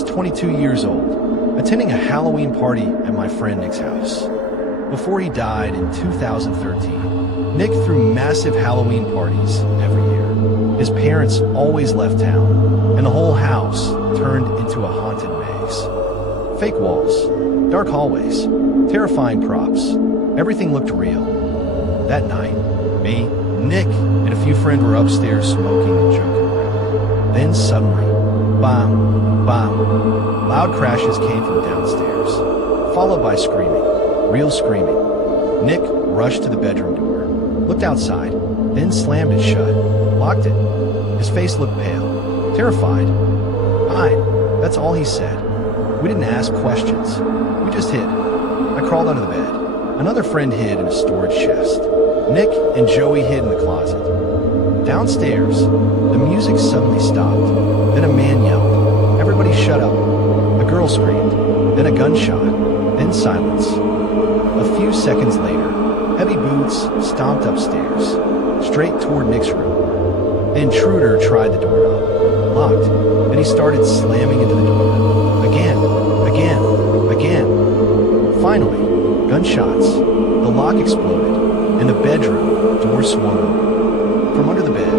was 22 years old, attending a Halloween party at my friend Nick's house. Before he died in 2013, Nick threw massive Halloween parties every year. His parents always left town, and the whole house turned into a haunted maze. Fake walls, dark hallways, terrifying props. Everything looked real. That night, me, Nick, and a few friends were upstairs smoking and joking around. Then suddenly, bam, bam, loud crashes came from downstairs, followed by screaming, real screaming. Nick rushed to the bedroom door, looked outside, then slammed it shut, locked it. His face looked pale, terrified. Hide, that's all he said. We didn't ask questions. We just hid. I crawled under the bed. Another friend hid in a storage chest. Nick and Joey hid in the closet. Downstairs, the music suddenly stopped. Then a man yelled, "Everybody shut up." A girl screamed, then a gunshot, then silence. A few seconds later, heavy boots stomped upstairs, straight toward Nick's room. The intruder tried the doorknob, locked, and he started slamming into the door. Again. Finally, gunshots. The lock exploded, and the bedroom door swung open. From under the bed,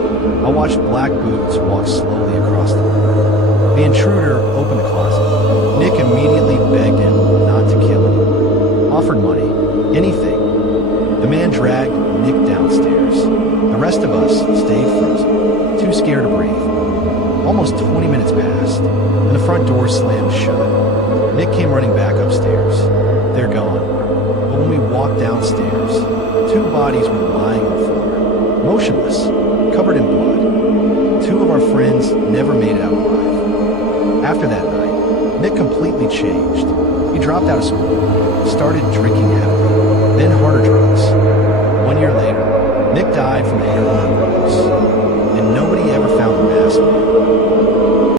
I watched black boots walk slowly across the room. The intruder opened the closet. Nick immediately begged him not to kill him. Offered money, anything. The man dragged Nick downstairs. The rest of us stayed frozen, too scared to breathe. Almost 20 minutes passed, and the front door slammed shut. Nick came running back upstairs. They're gone. But when we walked downstairs, two bodies were lying on the floor, motionless, covered in blood. Two of our friends never made it out alive. After that night, Nick completely changed. He dropped out of school, started drinking heavily, then harder drugs. 1 year later, Nick died from a heroin overdose, and nobody ever found the masked man.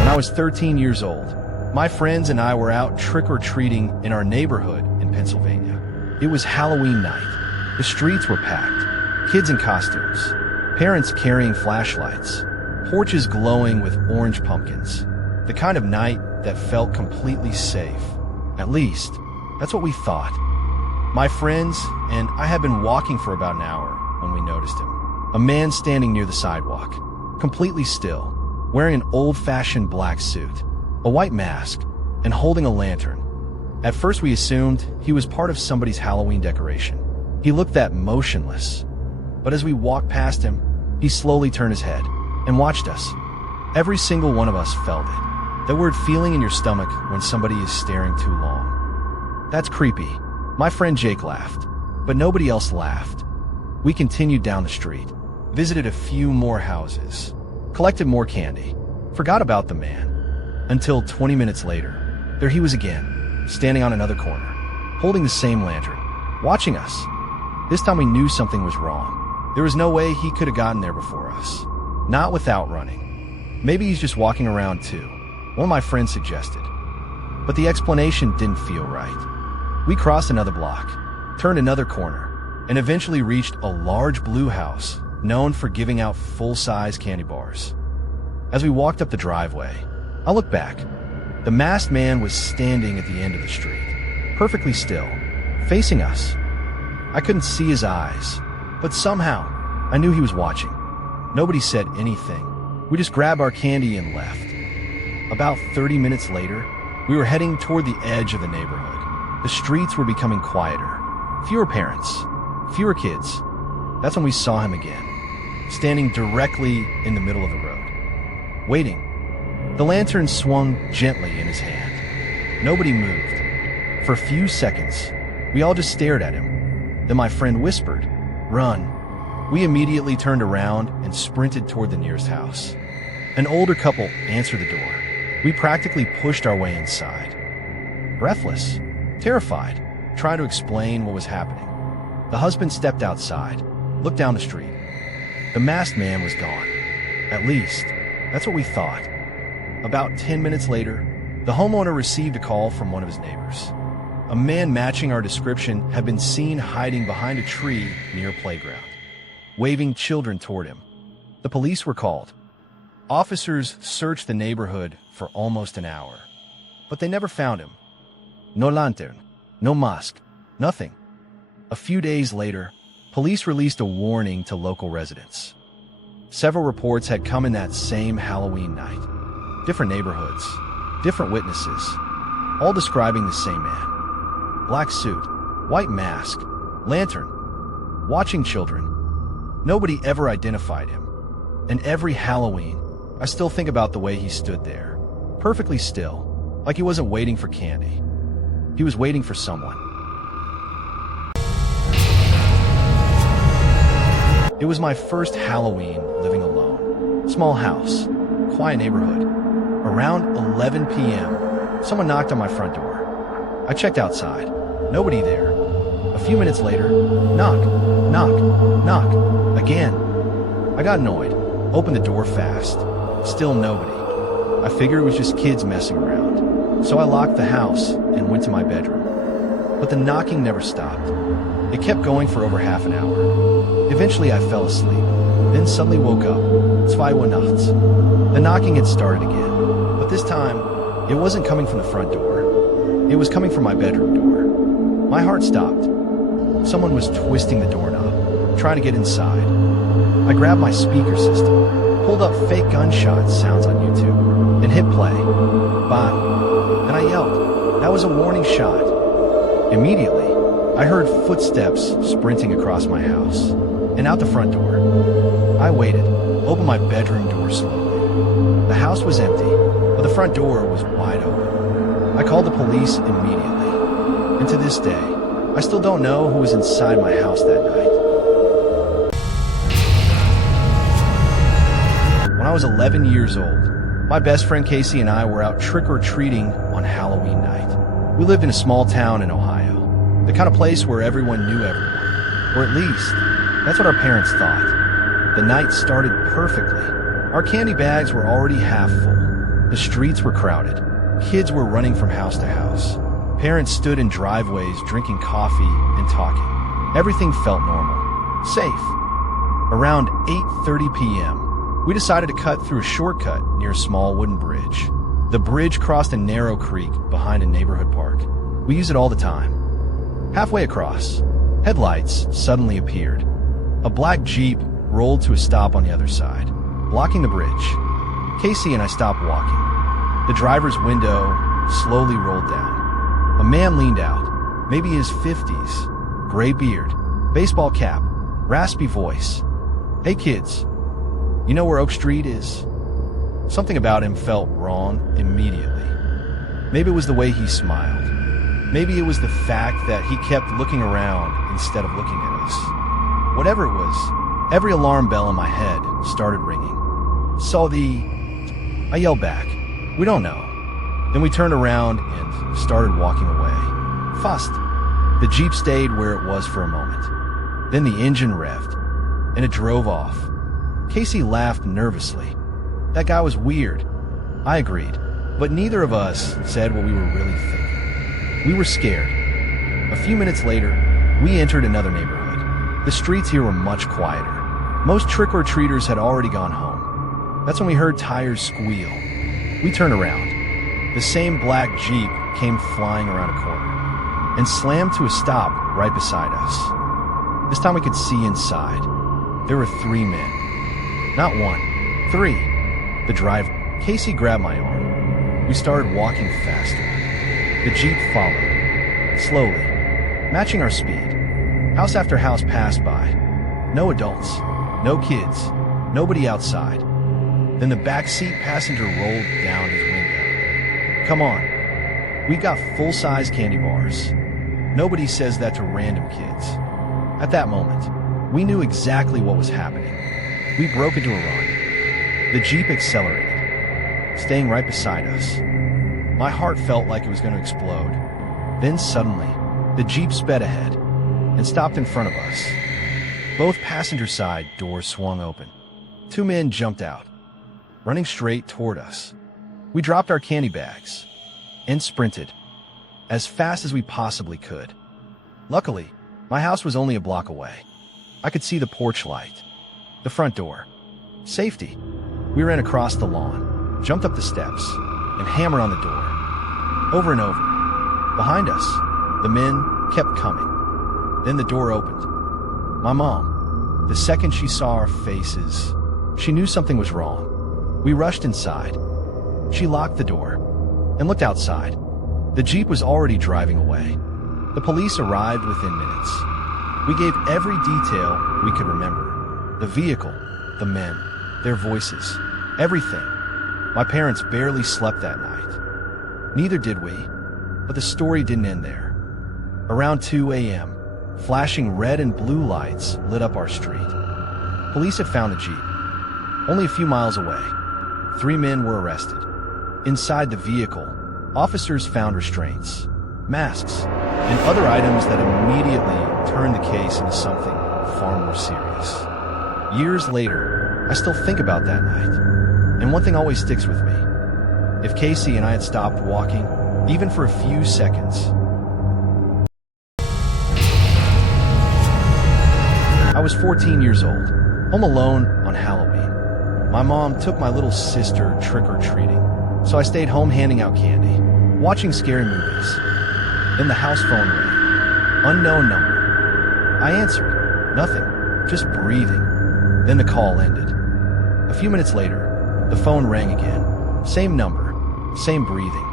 When I was 13 years old, my friends and I were out trick-or-treating in our neighborhood in Pennsylvania. It was Halloween night. The streets were packed, kids in costumes, parents carrying flashlights, porches glowing with orange pumpkins. The kind of night that felt completely safe. At least, that's what we thought. My friends and I had been walking for about an hour when we noticed him. A man standing near the sidewalk, completely still, wearing an old-fashioned black suit, a white mask, and holding a lantern. At first we assumed he was part of somebody's Halloween decoration. He looked that motionless. But as we walked past him, he slowly turned his head and watched us. Every single one of us felt it. That weird feeling in your stomach when somebody is staring too long. That's creepy. My friend Jake laughed, but nobody else laughed. We continued down the street, visited a few more houses, collected more candy, forgot about the man. Until 20 minutes later, there he was again, standing on another corner, holding the same lantern, watching us. This time we knew something was wrong. There was no way he could have gotten there before us. Not without running. Maybe he's just walking around too, one of my friends suggested. But the explanation didn't feel right. We crossed another block, turned another corner, and eventually reached a large blue house known for giving out full-size candy bars. As we walked up the driveway, I looked back. The masked man was standing at the end of the street, perfectly still, facing us. I couldn't see his eyes, but somehow, I knew he was watching. Nobody said anything. We just grabbed our candy and left. About 30 minutes later, we were heading toward the edge of the neighborhood. The streets were becoming quieter. Fewer parents, fewer kids. That's when we saw him again, standing directly in the middle of the road, waiting. The lantern swung gently in his hand. Nobody moved. For a few seconds, we all just stared at him. Then my friend whispered, "Run." We immediately turned around and sprinted toward the nearest house. An older couple answered the door. We practically pushed our way inside. Breathless, terrified, trying to explain what was happening. The husband stepped outside, looked down the street. The masked man was gone. At least, that's what we thought. About 10 minutes later, the homeowner received a call from one of his neighbors. A man matching our description had been seen hiding behind a tree near a playground, waving children toward him. The police were called. Officers searched the neighborhood for almost an hour, but they never found him. No lantern, no mosque, nothing. A few days later, police released a warning to local residents. Several reports had come in that same Halloween night. Different neighborhoods, different witnesses, all describing the same man. Black suit, white mask, lantern, watching children. Nobody ever identified him. And every Halloween, I still think about the way he stood there, perfectly still, like he wasn't waiting for candy. He was waiting for someone. It was my first Halloween living alone. Small house, quiet neighborhood. Around 11 p.m., someone knocked on my front door. I checked outside. Nobody there. A few minutes later, knock, knock, knock, again. I got annoyed, opened the door fast. Still nobody. I figured it was just kids messing around. So I locked the house and went to my bedroom. But the knocking never stopped. It kept going for over half an hour. Eventually I fell asleep, then suddenly woke up. 2 Uhr nachts. The knocking had started again, but this time, it wasn't coming from the front door. It was coming from my bedroom door. My heart stopped. Someone was twisting the doorknob, trying to get inside. I grabbed my speaker system, pulled up fake gunshot sounds on YouTube, and hit play. Bah! And I yelled. That was a warning shot. Immediately, I heard footsteps sprinting across my house and out the front door. I waited, opened my bedroom door slowly. The house was empty, but the front door was wide open. I called the police immediately, and to this day, I still don't know who was inside my house that night. When I was 11 years old, my best friend Casey and I were out trick-or-treating on Halloween night. We lived in a small town in Ohio, the kind of place where everyone knew everyone. Or at least, that's what our parents thought. The night started perfectly. Our candy bags were already half full. The streets were crowded. Kids were running from house to house. Parents stood in driveways drinking coffee and talking. Everything felt normal, safe. Around 8:30 p.m., we decided to cut through a shortcut near a small wooden bridge. The bridge crossed a narrow creek behind a neighborhood park. We use it all the time. Halfway across, headlights suddenly appeared. A black Jeep rolled to a stop on the other side, blocking the bridge. Casey and I stopped walking. The driver's window slowly rolled down. A man leaned out, maybe his 50s, gray beard, baseball cap, raspy voice. Hey kids, you know where Oak Street is? Something about him felt wrong immediately. Maybe it was the way he smiled. Maybe it was the fact that he kept looking around instead of looking at us. Whatever it was, every alarm bell in my head started ringing. I yelled back, we don't know. Then we turned around and started walking away. Fast. The Jeep stayed where it was for a moment. Then the engine revved, and it drove off. Casey laughed nervously. That guy was weird. I agreed, but neither of us said what we were really thinking. We were scared. A few minutes later, we entered another neighborhood. The streets here were much quieter. Most trick-or-treaters had already gone home. That's when we heard tires squeal. We turned around. The same black Jeep came flying around a corner and slammed to a stop right beside us. This time we could see inside. There were 3 men. Not 1, 3. The driver, Casey, grabbed my arm. We started walking faster. The Jeep followed, slowly, matching our speed. House after house passed by. No adults, no kids, nobody outside. Then the backseat passenger rolled down his window. Come on. We got full-size candy bars. Nobody says that to random kids. At that moment, we knew exactly what was happening. We broke into a run. The Jeep accelerated, staying right beside us. My heart felt like it was going to explode. Then suddenly, the Jeep sped ahead and stopped in front of us. Both passenger side doors swung open. 2 men jumped out, running straight toward us. We dropped our candy bags and sprinted as fast as we possibly could. Luckily, my house was only a block away. I could see the porch light, the front door, safety. We ran across the lawn, jumped up the steps, and hammered on the door. Over and over. Behind us, the men kept coming. Then the door opened. My mom, the second she saw our faces, she knew something was wrong. We rushed inside. She locked the door and looked outside. The Jeep was already driving away. The police arrived within minutes. We gave every detail we could remember. The vehicle, the men, their voices, everything. My parents barely slept that night. Neither did we, but the story didn't end there. Around 2 a.m., flashing red and blue lights lit up our street. Police had found the Jeep. Only a few miles away, 3 men were arrested. Inside the vehicle, officers found restraints, masks, and other items that immediately turned the case into something far more serious. Years later, I still think about that night, and one thing always sticks with me. If Casey and I had stopped walking, even for a few seconds, I was 14 years old, home alone on Halloween. My mom took my little sister trick-or-treating, so I stayed home handing out candy, watching scary movies. Then the house phone rang. Unknown number. I answered. Nothing. Just breathing. Then the call ended. A few minutes later, the phone rang again. Same number. Same breathing.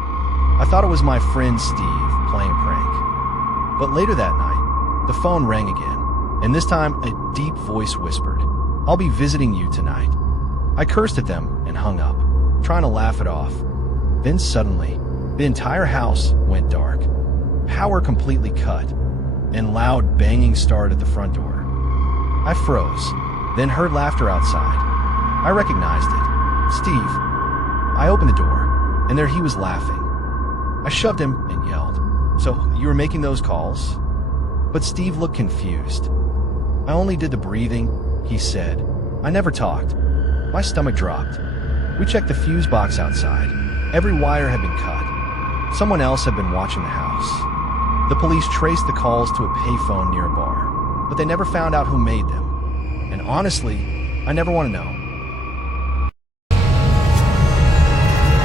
I thought it was my friend Steve playing a prank. But later that night, the phone rang again. And this time, a deep voice whispered, "I'll be visiting you tonight." I cursed at them and hung up, trying to laugh it off. Then suddenly, the entire house went dark. Power completely cut, and loud banging started at the front door. I froze, then heard laughter outside. I recognized it. Steve. I opened the door, and there he was laughing. I shoved him and yelled, "So, you were making those calls?" But Steve looked confused. "I only did the breathing," he said. I never talked. My stomach dropped. We checked the fuse box outside. Every wire had been cut. Someone else had been watching the house. The police traced the calls to a payphone near a bar, but they never found out who made them. And honestly, I never want to know.